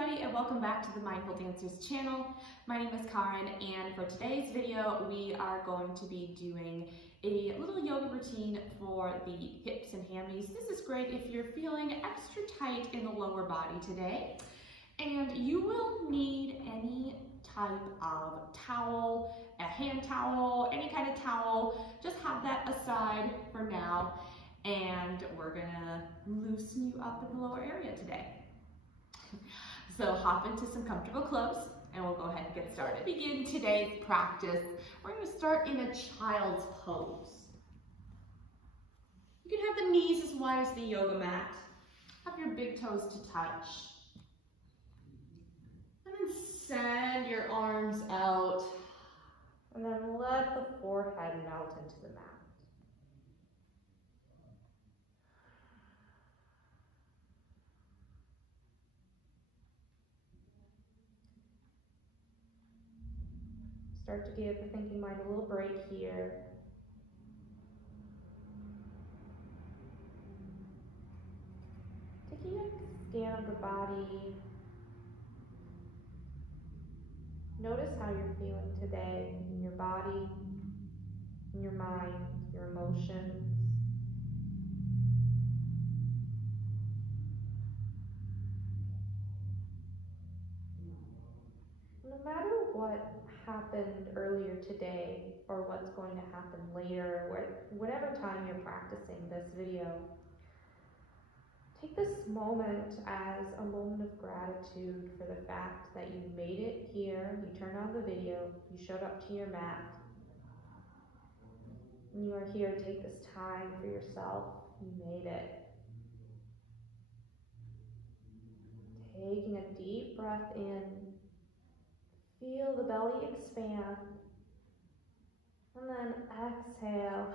everybody, and welcome back to the Mindful Dancers channel. My name is Karen, and for today's video we are going to be doing a little yoga routine for the hips and hammies. This is great if you're feeling extra tight in the lower body today, and you will need any type of towel, a hand towel, any kind of towel. Just have that aside for now, and we're gonna loosen you up in the lower area today. So hop into some comfortable clothes and we'll go ahead and get started. Begin today's practice. We're going to start in a child's pose. You can have the knees as wide as the yoga mat. Have your big toes to touch. And then send your arms out. And then let the forehead melt into the mat. Start to give the thinking mind a little break here. Taking a scan of the body. Notice how you're feeling today in your body, in your mind, your emotions. No matter what happened earlier today or what's going to happen later, whatever time you're practicing this video, take this moment as a moment of gratitude for the fact that you made it here, you turned on the video, you showed up to your mat, and you are here to take this time for yourself. You made it. Taking a deep breath in. Feel the belly expand, and then exhale.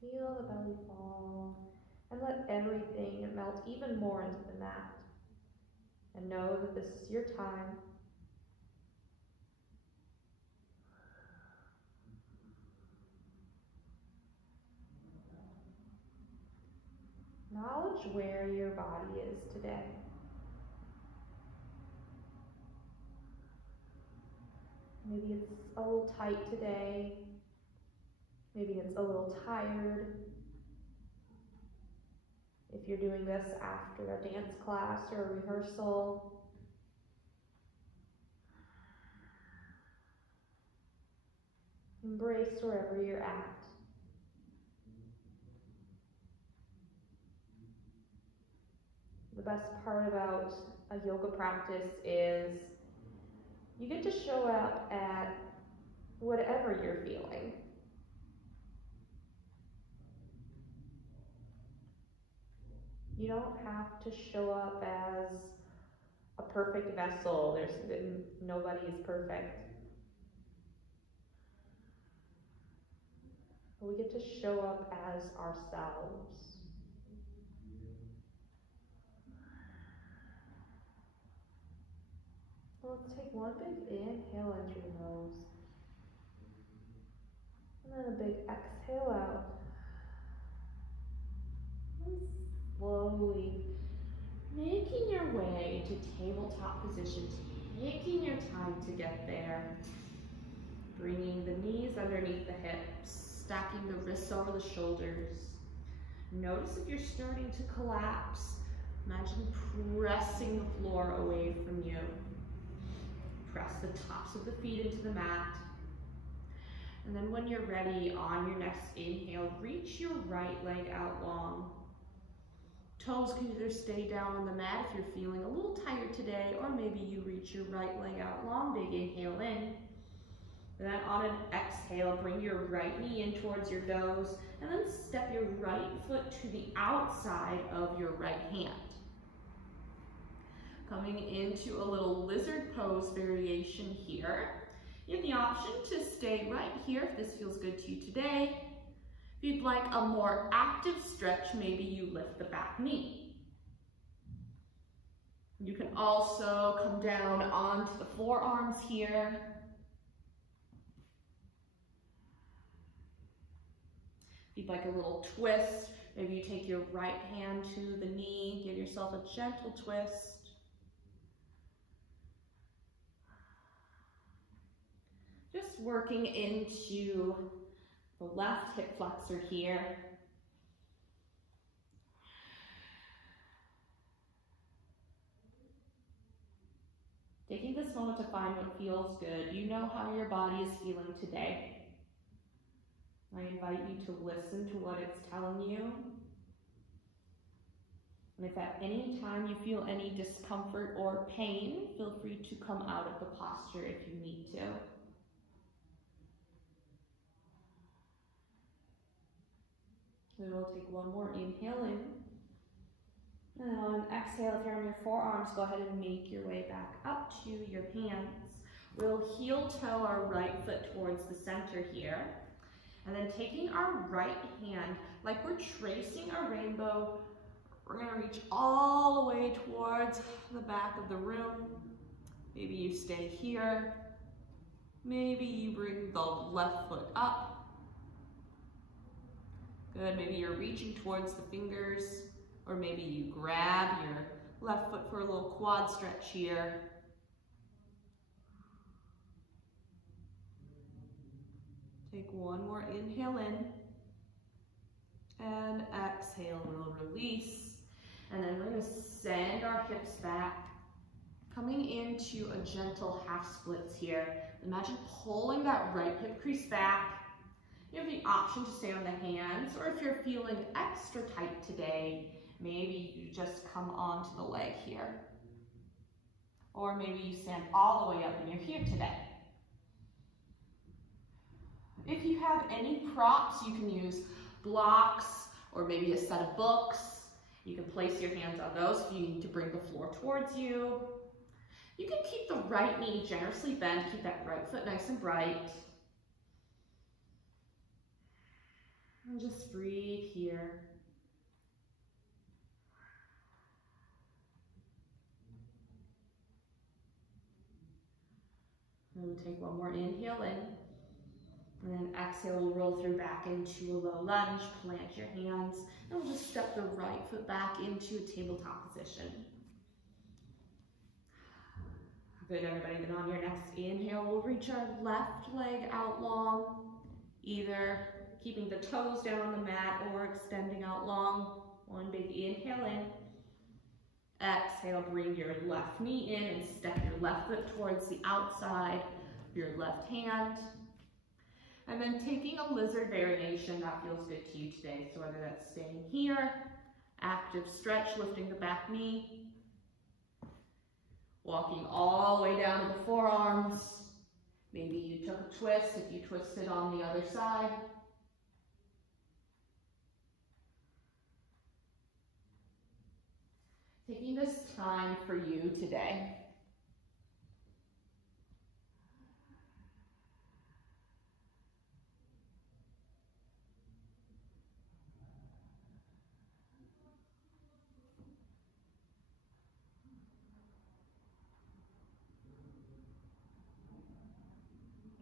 Feel the belly fall, and let everything melt even more into the mat. And know that this is your time. Acknowledge where your body is today. Maybe it's a little tight today. Maybe it's a little tired. If you're doing this after a dance class or a rehearsal, embrace wherever you're at. The best part about a yoga practice is you get to show up at whatever you're feeling. You don't have to show up as a perfect vessel. Nobody is perfect. But we get to show up as ourselves. Let's take one big inhale in through the nose. And then a big exhale out. And slowly making your way to tabletop position, taking your time to get there. Bringing the knees underneath the hips, stacking the wrists over the shoulders. Notice if you're starting to collapse. Imagine pressing the floor away from you. Press the tops of the feet into the mat. And then when you're ready, on your next inhale, reach your right leg out long. Toes can either stay down on the mat if you're feeling a little tired today, or maybe you reach your right leg out long. Big inhale in. And then on an exhale, bring your right knee in towards your nose, and then step your right foot to the outside of your right hand. Coming into a little lizard pose variation here. You have the option to stay right here if this feels good to you today. If you'd like a more active stretch, maybe you lift the back knee. You can also come down onto the forearms here. If you'd like a little twist, maybe you take your right hand to the knee, give yourself yourself a gentle twist. Just working into the left hip flexor here. Taking this moment to find what feels good. You know how your body is feeling today. I invite you to listen to what it's telling you. And if at any time you feel any discomfort or pain, feel free to come out of the posture if you need to. Then we'll take one more inhale in. And on an exhale, if you're on your forearms, go ahead and make your way back up to your hands. We'll heel toe our right foot towards the center here. And then taking our right hand, like we're tracing a rainbow, we're gonna reach all the way towards the back of the room. Maybe you stay here. Maybe you bring the left foot up. Good, maybe you're reaching towards the fingers, or maybe you grab your left foot for a little quad stretch here. Take one more inhale in, and exhale, we'll release. And then we're gonna send our hips back, coming into a gentle half splits here. Imagine pulling that right hip crease back. You have the option to stay on the hands, or if you're feeling extra tight today, maybe you just come onto the leg here. Or maybe you stand all the way up and you're here today. If you have any props, you can use blocks or maybe a set of books. You can place your hands on those if you need to bring the floor towards you. You can keep the right knee generously bent, keep that right foot nice and bright. And just breathe here. And we'll take one more inhale in. And then exhale, we'll roll through back into a low lunge, plant your hands, and we'll just step the right foot back into a tabletop position. Good, everybody. Then on your next inhale, we'll reach our left leg out long, either keeping the toes down on the mat or extending out long. One big inhale in. Exhale, bring your left knee in and step your left foot towards the outside of your left hand. And then taking a lizard variation that feels good to you today. So whether that's staying here, active stretch, lifting the back knee, walking all the way down to the forearms. Maybe you took a twist if you twisted on the other side. Taking this time for you today.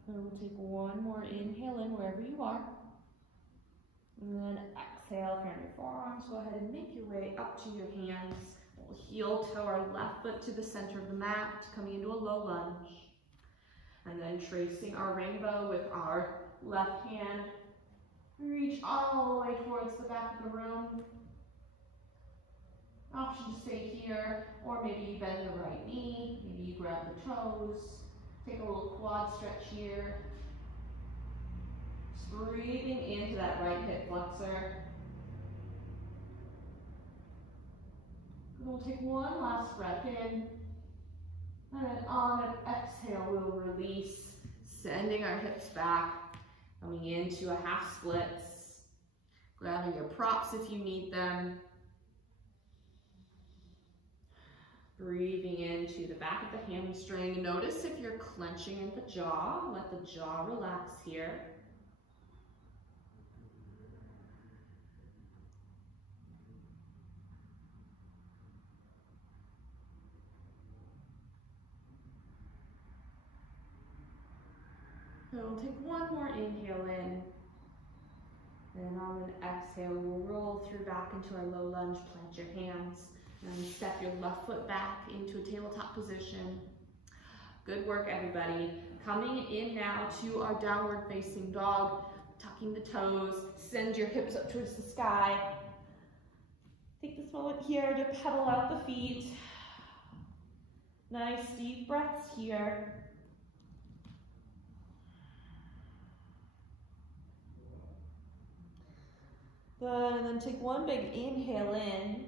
And we'll take one more inhale in wherever you are. And then exhale, if you're on your forearms, go ahead and make your way up to your hands. We'll heel toe our left foot to the center of the mat, coming into a low lunge. And then tracing our rainbow with our left hand. Reach all the way towards the back of the room. Option to stay here, or maybe you bend the right knee, maybe you grab the toes. Take a little quad stretch here. Just breathing into that right hip flexor. And we'll take one last breath in. And then on an exhale, we'll release, sending our hips back, coming into a half splits. Grabbing your props if you need them. Breathing into the back of the hamstring. Notice if you're clenching in the jaw, let the jaw relax here. So we'll take one more inhale in. And on an exhale, we'll roll through back into our low lunge, plant your hands. And step your left foot back into a tabletop position. Good work, everybody. Coming in now to our downward facing dog, tucking the toes, send your hips up towards the sky. Take this moment here to pedal out the feet. Nice deep breaths here. Good, and then take one big inhale in.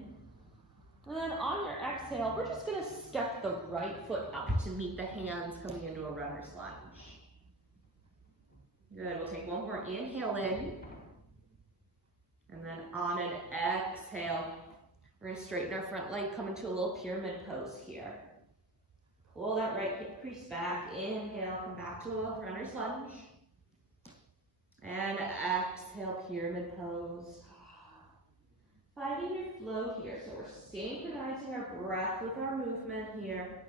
And then on your exhale, we're just gonna step the right foot up to meet the hands coming into a runner's lunge. Good, we'll take one more inhale in. And then on an exhale, we're gonna straighten our front leg, come into a little pyramid pose here. Pull that right hip crease back, inhale, come back to a runner's lunge. And exhale, pyramid pose. Finding your flow here, so we're synchronizing our breath with our movement here.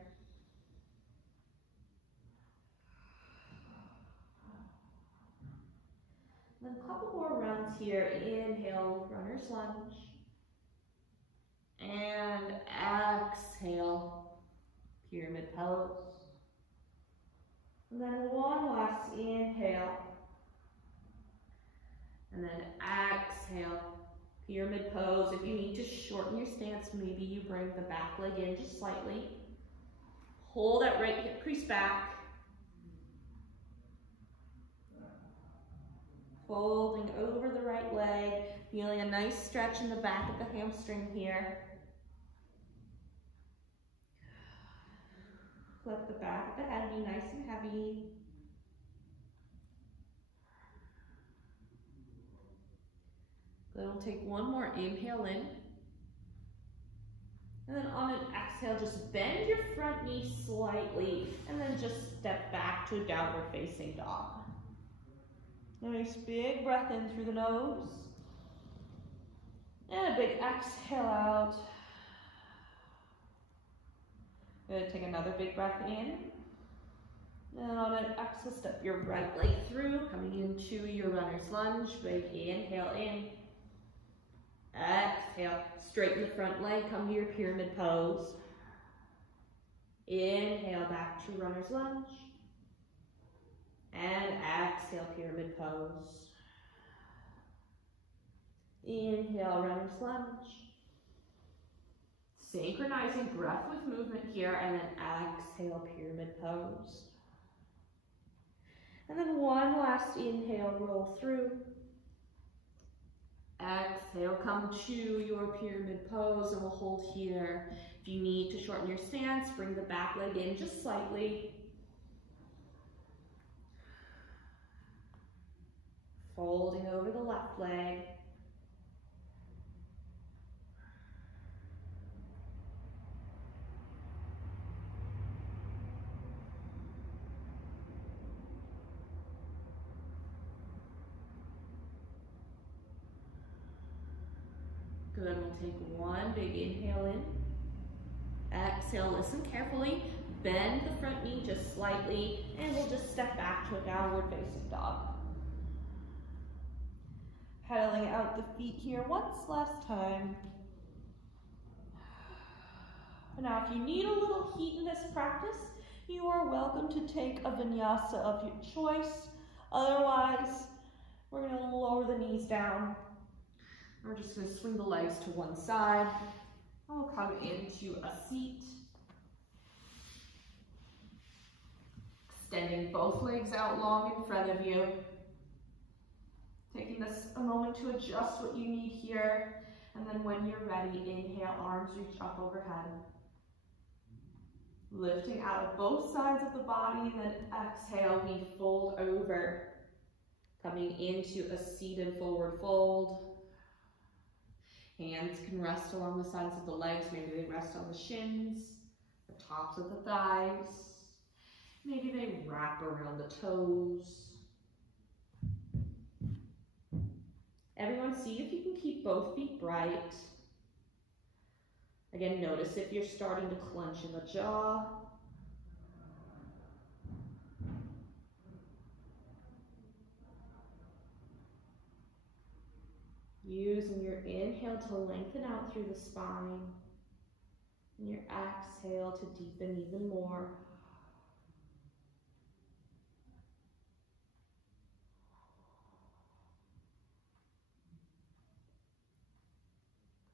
Then a couple more rounds here. Inhale, runner's lunge. And exhale, pyramid pose. And then one last inhale. And then exhale, pyramid pose. If you need to shorten your stance, maybe you bring the back leg in just slightly. Pull that right hip crease back. Folding over the right leg, feeling a nice stretch in the back of the hamstring here. Let the back of the head be nice and heavy. Then we'll take one more inhale in. And then on an exhale, just bend your front knee slightly and then just step back to a downward facing dog. Nice big breath in through the nose. And a big exhale out. Good, take another big breath in. And on an exhale, step your right leg through, coming into your runner's lunge. Big inhale in. Exhale, straighten the front leg, come to your pyramid pose. Inhale, back to runner's lunge. And exhale, pyramid pose. Inhale, runner's lunge. Synchronizing breath with movement here, and then exhale, pyramid pose. And then one last inhale, roll through. Exhale, come to your pyramid pose, and we'll hold here. If you need to shorten your stance, bring the back leg in just slightly. Folding over the left leg. Good, we'll take one big inhale in. Exhale, listen carefully. Bend the front knee just slightly, and we'll just step back to a downward facing dog. Pedaling out the feet here once last time. Now, if you need a little heat in this practice, you are welcome to take a vinyasa of your choice. Otherwise, we're going to lower the knees down. We're just going to swing the legs to one side. I'll come into a seat. Extending both legs out long in front of you. Taking this a moment to adjust what you need here. And then when you're ready, inhale, arms reach up overhead. Lifting out of both sides of the body, then exhale, we fold over. Coming into a seated forward fold. Hands can rest along the sides of the legs. Maybe they rest on the shins, the tops of the thighs. Maybe they wrap around the toes. Everyone, see if you can keep both feet bright. Again, notice if you're starting to clench in the jaw. Using your inhale to lengthen out through the spine. And your exhale to deepen even more.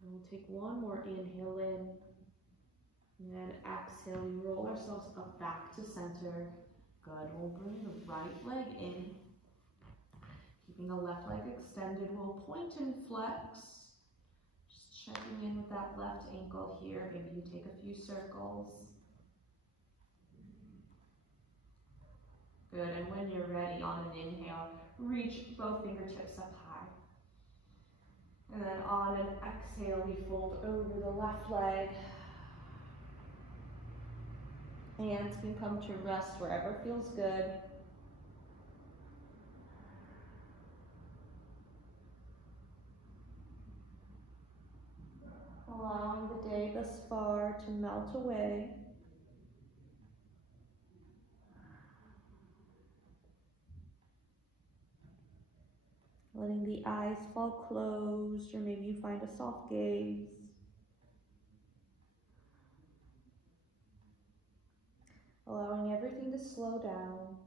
And we'll take one more inhale in. And then exhale, we roll ourselves up back to center. Good. We'll bring the right leg in. Keeping the left leg extended, we'll point and flex. Just checking in with that left ankle here. Maybe you take a few circles. Good, and when you're ready on an inhale, reach both fingertips up high. And then on an exhale, we fold over the left leg. Hands can come to rest wherever feels good. Allowing the day thus far to melt away. Letting the eyes fall closed, or maybe you find a soft gaze. Allowing everything to slow down.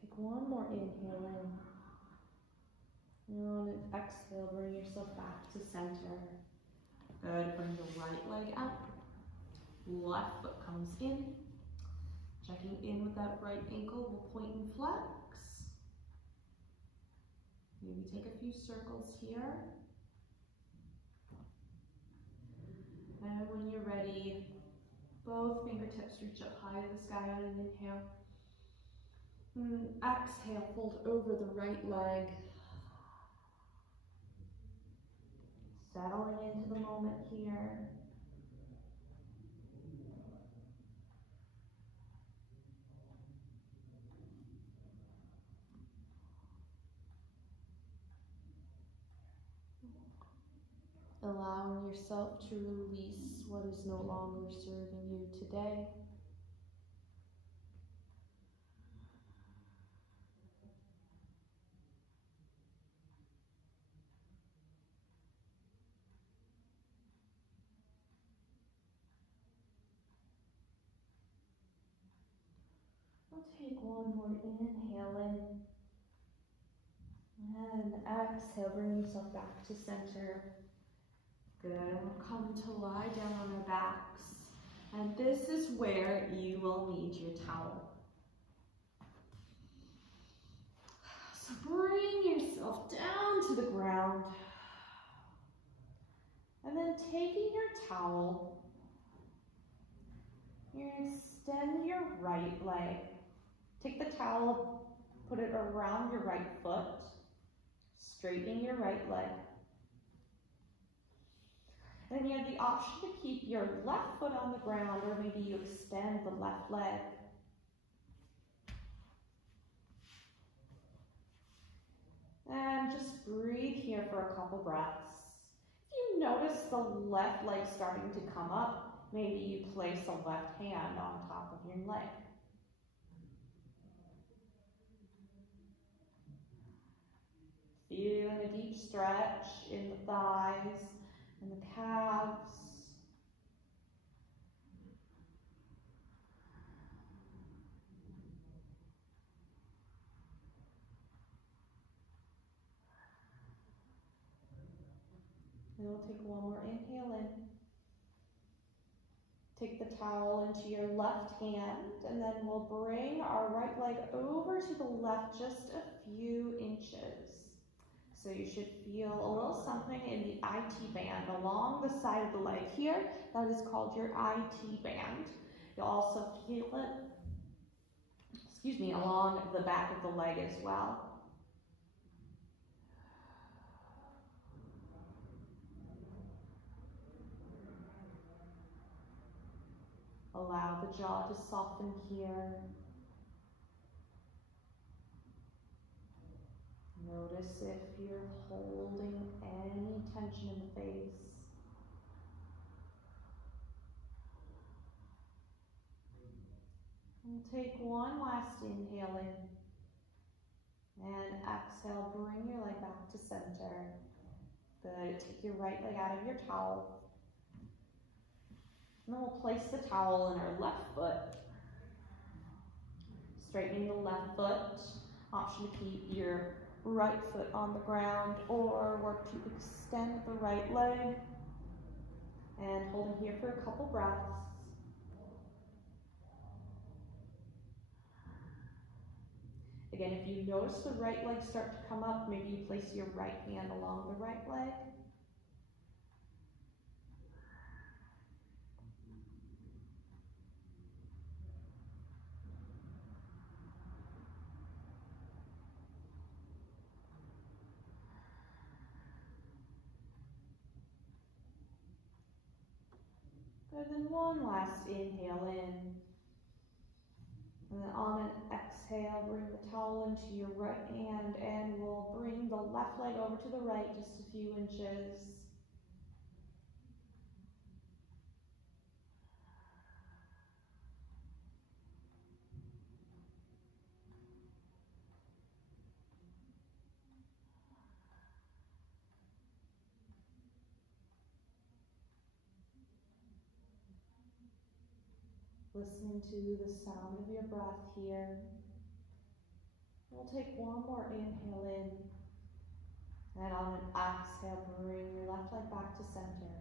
Take one more inhale in. And on an exhale, bring yourself back to center. Good, bring the right leg out. Left foot comes in. Checking in with that right ankle, we'll point and flex. Maybe take a few circles here. And when you're ready, both fingertips reach up high to the sky on an inhale. And exhale, fold over the right leg. Settling into the moment here. Allowing yourself to release what is no longer serving you today. We'll take one more inhale in. And exhale, bring yourself back to center. Good, and we'll come to lie down on our backs. And this is where you will need your towel. So bring yourself down to the ground. And then taking your towel, you're going to extend your right leg. Take the towel, put it around your right foot, straighten your right leg. Then you have the option to keep your left foot on the ground, or maybe you extend the left leg. And just breathe here for a couple breaths. If you notice the left leg starting to come up, maybe you place a left hand on top of your leg. Feeling a deep stretch in the thighs and the calves. And we'll take one more inhale in. Take the towel into your left hand, and then we'll bring our right leg over to the left just a few inches. So you should feel a little something in the IT band along the side of the leg here. That is called your IT band. You'll also feel it, along the back of the leg as well. Allow the jaw to soften here. Notice if you're holding any tension in the face. And take one last inhale in. And exhale, bring your leg back to center. Good. Take your right leg out of your towel. And then we'll place the towel in our left foot. Straightening the left foot. Option to keep your right foot on the ground or work to extend the right leg. And holding here for a couple breaths. Again, if you notice the right leg start to come up, maybe you place your right hand along the right leg. Good, then one last inhale in. And then on an exhale, bring the towel into your right hand and we'll bring the left leg over to the right just a few inches. Listening to the sound of your breath here. We'll take one more inhale in. And on an exhale, bring your left leg back to center.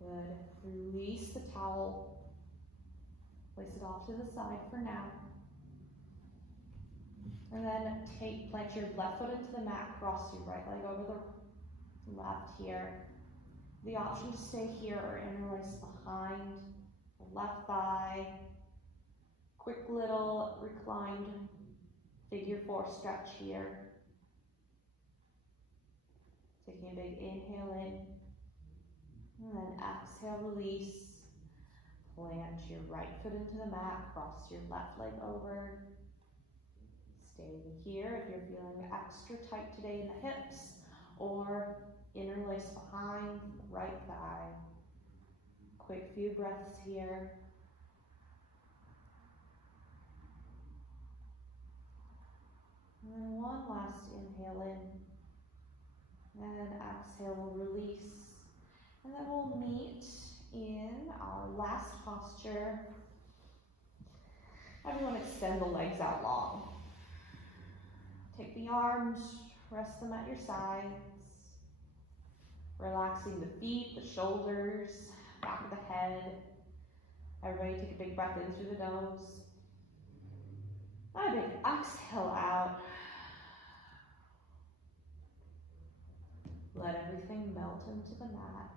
Good. Release the towel. Place it off to the side for now. And then plant your left foot into the mat, cross your right leg over the left here. The option to stay here or interlace behind the left thigh. Quick little reclined figure 4 stretch here. Taking a big inhale in. And then exhale, release. Plant your right foot into the mat, cross your left leg over. Stay here if you're feeling extra tight today in the hips, or interlace behind the right thigh. Quick few breaths here. And then one last inhale in. And exhale, we'll release. And then we'll meet in our last posture. Everyone extend the legs out long. Take the arms, rest them at your sides. Relaxing the feet, the shoulders, back of the head. Everybody take a big breath in through the nose. And a big exhale out. Let everything melt into the mat.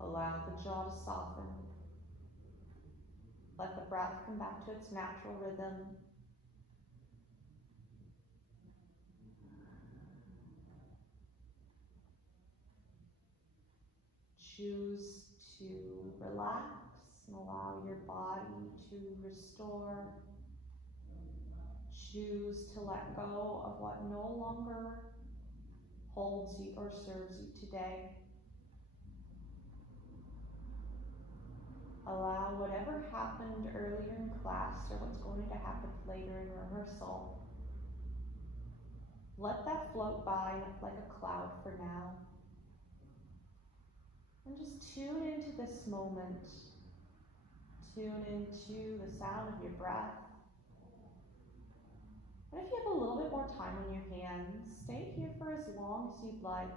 Allow the jaw to soften. Let the breath come back to its natural rhythm. Choose to relax and allow your body to restore. Choose to let go of what no longer holds you or serves you today. Allow whatever happened earlier in class or what's going to happen later in rehearsal. Let that float by like a cloud for now. And just tune into this moment. Tune into the sound of your breath. And if you have a little bit more time on your hands, stay here for as long as you'd like.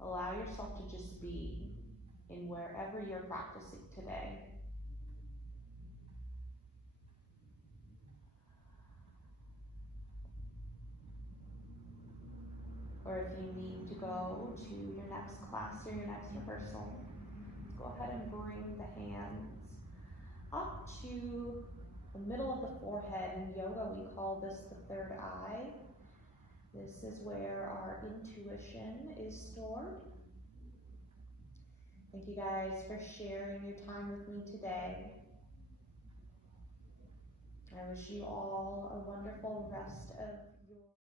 Allow yourself to just be in wherever you're practicing today. Or if you need to go to your next class or your next rehearsal, go ahead and bring the hands up to the middle of the forehead. In yoga, we call this the third eye. This is where our intuition is stored. Thank you guys for sharing your time with me today. I wish you all a wonderful rest of